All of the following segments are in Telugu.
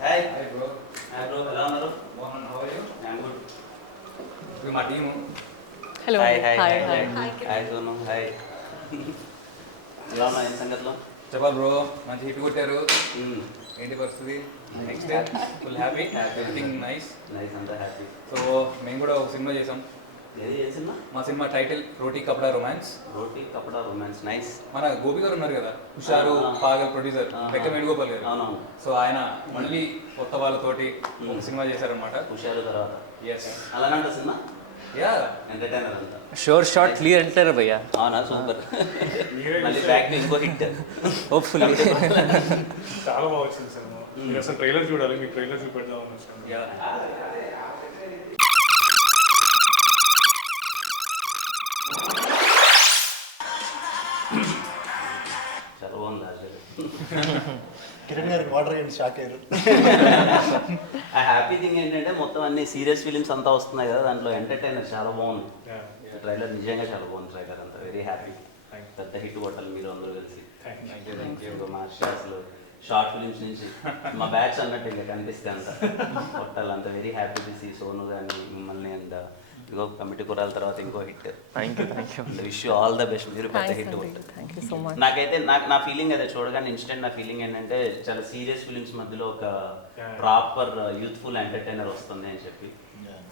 హాయ్ హాయ్ బ్రో ఎలా ఉన్నారు? Mohan how are you? I am good. ఇది మా team. Hello hi hi hi hi hi hi Sonu hi. ఎలా ఉన్నా ఏం సంగతిలో? చెప్పాలి బ్రో, మంచి హిట్ కొట్టారు. ఏంటి పరిస్థితి? Next full happy, everything nice nice, అంతా హ్యాపీ. సో మేము కూడా ఒక సినిమా చేసాం. ఏది ఏ సినిమా? మా సినిమా టైటిల్ రోటీ కపడా రొమాన్స్. రోటీ కపడా రొమాన్స్. నైస్. మన గోపి గారు ఉన్నారు కదా, హుషారు పాగల్ ప్రొడ్యూసర్, లెక్క వేణుగోపాల్ గారు. అవునవును. సో ఆయన మళ్ళీ కొత్త వాళ్ళతోటి ఒక సినిమా చేశారనమాట. హుషారు తర్వాత ఎస్, అలానంట సినిమా యా ఎంటర్టైనర్ అంతా. షోర్ షార్ట్ క్లియర్ అంటారు భయ్యా. అవునా, సూపర్. మళ్ళీ బ్యాక్ ఇంకో హిట్ హోప్ఫుల్లీ. చాలా బాగా వచ్చింది సినిమా. మీరు అసలు ట్రైలర్ చూడాలి, మీకు ట్రైలర్ చూపెడదామని వచ్చాను. చాలా బాగుంది రాజు. కిరణ్ గారికి వాటర్ అయ్యింది, షాక్ అయ్యారు. ఆ హ్యాపీ థింగ్ ఏంటంటే మొత్తం అన్ని సీరియస్ ఫిలిమ్స్ అంతా వస్తున్నాయి కదా, దాంట్లో ఎంటర్టైనర్ చాలా బాగుంది. ట్రైలర్ నిజంగా చాలా బాగుంది. ట్రైలర్ అంతా వెరీ హ్యాపీ. పెద్ద హిట్ కొట్టాలి మీరు అందరూ కలిసి. మా అసలు షార్ట్ ఫిలిమ్స్ నుంచి మా బ్యాచ్ అన్నట్టు ఇంకా కనిపిస్తే అంత కొట్టాలి. అంత very happy to see Sonu కానీ మిమ్మల్ని అండ్ ఇంకో కమిటీ కురాల తర్వాత ఇంకో hit. Thank you wish you all the best. మీరు పెద్ద హిట్ కొట్టారు. Thank you so much. నాకైతే నా ఫీలింగ్ అదే చూడగానే ఇన్స్టెంట్ నా ఫీలింగ్ ఏంటంటే చాలా సీరియస్ ఫిలిమ్స్ మధ్యలో ఒక ప్రాపర్ యూత్ఫుల్ ఎంటర్టైనర్ వస్తుంది అని చెప్పి.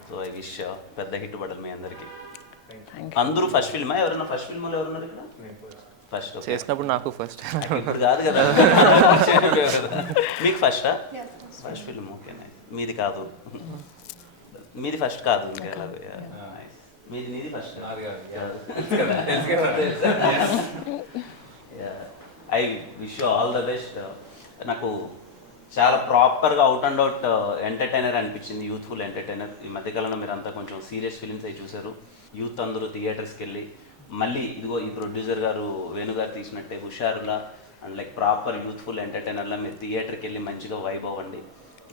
సో ఐ విష్ పెద్ద హిట్ పడాలి మీ అందరికి. అందరూ ఫస్ట్ ఫిల్మా? ఎవరైనా ఫస్ట్ ఫిల్మ్లో ఎవరున్నారు ఇక్కడ? ఫస్ట్ చేసినప్పుడు నాకు ఫస్ట్ ఇప్పుడు కాదు కదా. మీకు ఫస్టా? First film. ఓకేనే. మీది కాదు, మీది ఫస్ట్ కాదు. ఇంకా ఎలాగో మీది నీది first. I wish all the best. నాకు చాలా ప్రాపర్గా అవుట్ అండ్ అవుట్ ఎంటర్టైనర్ అనిపించింది, యూత్ఫుల్ ఎంటర్టైనర్. ఈ మధ్యకాలంలో మీరు అంతా కొంచెం సీరియస్ ఫిలిమ్స్ అవి చూసారు. యూత్ అందరూ థియేటర్స్కి వెళ్ళి మళ్ళీ ఇదిగో ఈ ప్రొడ్యూసర్ గారు వేణుగారు తీసినట్టే హుషారులా అండ్ లైక్ ప్రాపర్ యూత్ఫుల్ ఎంటర్టైనర్లా మీరు థియేటర్కి వెళ్ళి మంచిగా వైబ్ అవ్వండి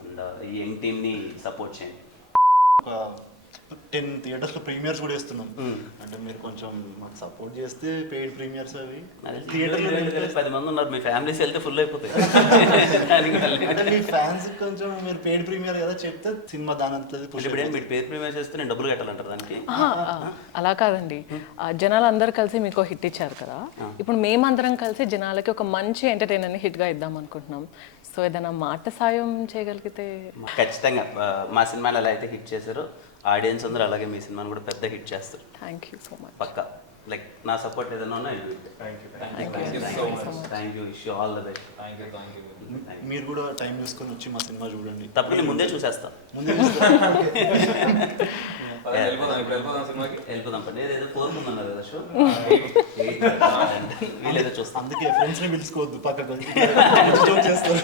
అండ్ ఈ యంగ్ టీమ్ని సపోర్ట్ చేయండి. ఒక 10 థియేటర్స్లో ప్రీమియర్స్ కూడా వేస్తున్నాం. అంటే మీరు కొంచెం మాకు సపోర్ట్ చేస్తే పెయిడ్ ప్రీమియర్స్ అవి థియేటర్లో 10 మంది ఉన్నారు, మీ ఫ్యామిలీస్ వెళ్తే ఫుల్ అయిపోతాయి. అంటే మీ ఫ్యాన్స్ కొంచెం మీరు పెయిడ్ ప్రీమియర్ కదా చెప్తే సినిమా దాని అంతది పుష్. ఇప్పుడు మీరు పేరు ప్రీమియర్ చేస్తే నేను డబ్బులు కట్టాలంటారు దానికి? అలా కాదండి, జనాలు అందరు కలిసి మీకు హిట్ ఇచ్చారు కదా, ఇప్పుడు మేమందరం కలిసి జనాలకి ఒక మంచి ఎంటర్టైనర్ని హిట్గా ఇద్దాం అనుకుంటున్నాం. సో ఏదైనా మాట సాయం చేయగలిగితే. ఖచ్చితంగా మా సినిమాలు ఎలా అయితే హిట్ చేశారో ఆడియన్స్ అందరూ అలాగే మీ సినిమాని కూడా పెద్ద హిట్ చేస్తారు. Thank you so much. పక్కా. లైక్ నా సపోర్ట్ ఏదైనా ఉన్నా thank you. Wish you all the best. మీరు కూడా టైం తీసుకొని వచ్చి మా సినిమా చూడండి. తప్పని ముందే చూసేస్తా. ముందే వెళ్ళిపోదాం పండి. ఏదో కోరుకుందన్నారు కదా షో, వీళ్ళేదో చూస్తాం. అందుకే ఫ్రెండ్స్ని పిలుచుకోవద్దు, పక్కకు చేస్తారు.